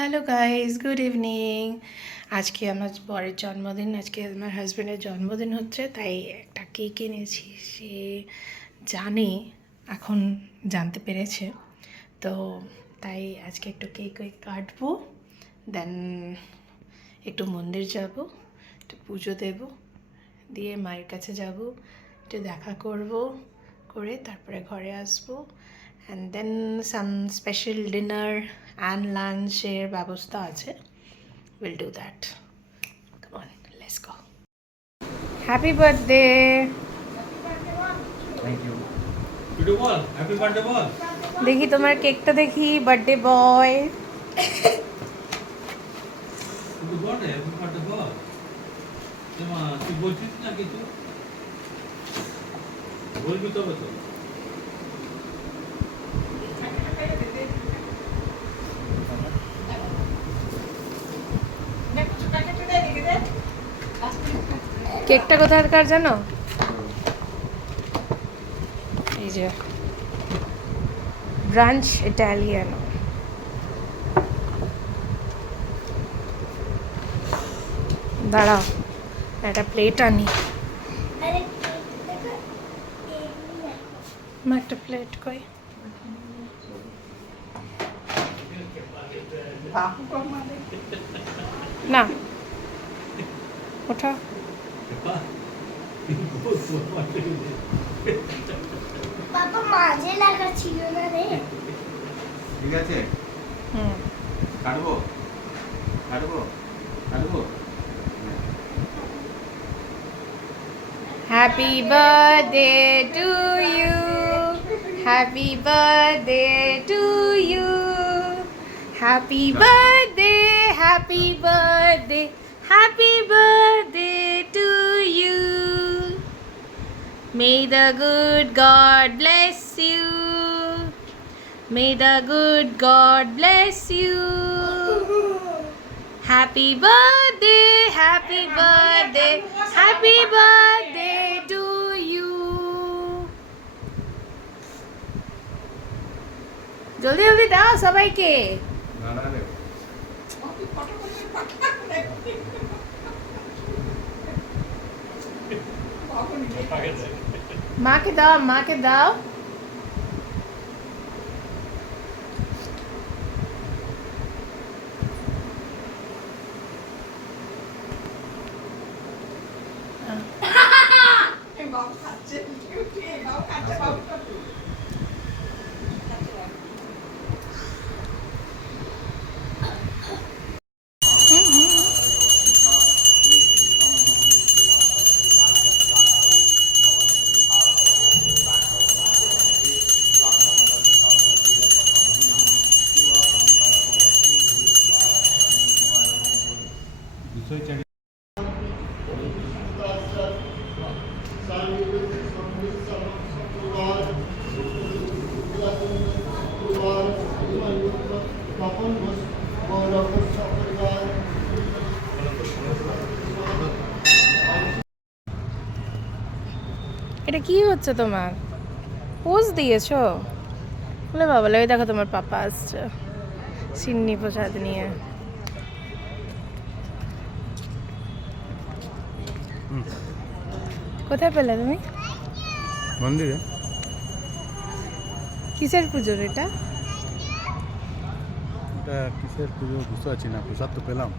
Hello guys, good evening. আজকে আমার বরের জন্মদিন, আজকে আমার হাজব্যান্ডের জন্মদিন হচ্ছে, তাই একটা কেক এনেছি। সে জানে, এখন জানতে পেরেছে, তো তাই আজকে একটু কেক কাটবো, দেন একটু মন্দির যাব, একটু পুজো দেব, দিয়ে মায়ের কাছে যাব, একটু দেখা করব, করে তারপরে ঘরে আসবো, and then some special dinner and লাঞ্চের ব্যবস্থা আছে। Will do that. Come on, let's go. Happy birthday. Thank you. Video বল, হ্যাপি বার্থডে বল। দেখি তোমার কেকটা, দেখি বার্থডে বয়। তুই বল রে, হ্যাপি বার্থডে বল। তুই বলছিস না কিছু? বলবি তবে তো। কেকটা কোথাকার জানো? এই যে ব্রাঞ্চ ইটালিয়ানো। দাঁড়াও, একটা প্লেট আনি। মা একটা প্লেট কই? না, ওঠা। বাবা মাঝে লাগা ছিল না রে। ঠিক আছে, কাটবো কাটবো কাটবো। Happy birthday to you. Happy birthday to you. Happy birthday, happy birthday, happy birthday to you. May the good God bless you. May the good God bless you. Happy birthday, happy birthday, happy birthday to you. জলদি জলদি দাও সবাইকে। মাকে দাও, মাকে দাও। এটা কি হচ্ছে তোমার? পোজ দিয়েছো? বলে বাবা, ওই দেখো তোমার পাপা আসছে সিন্নি প্রসাদ নিয়ে। কোথায় পেলে তুমি? মন্দিরে। কিসের পুজোর এটা? এটা কিসের পুজো বুঝতে পারছি না, প্রসাদ তো পেলাম।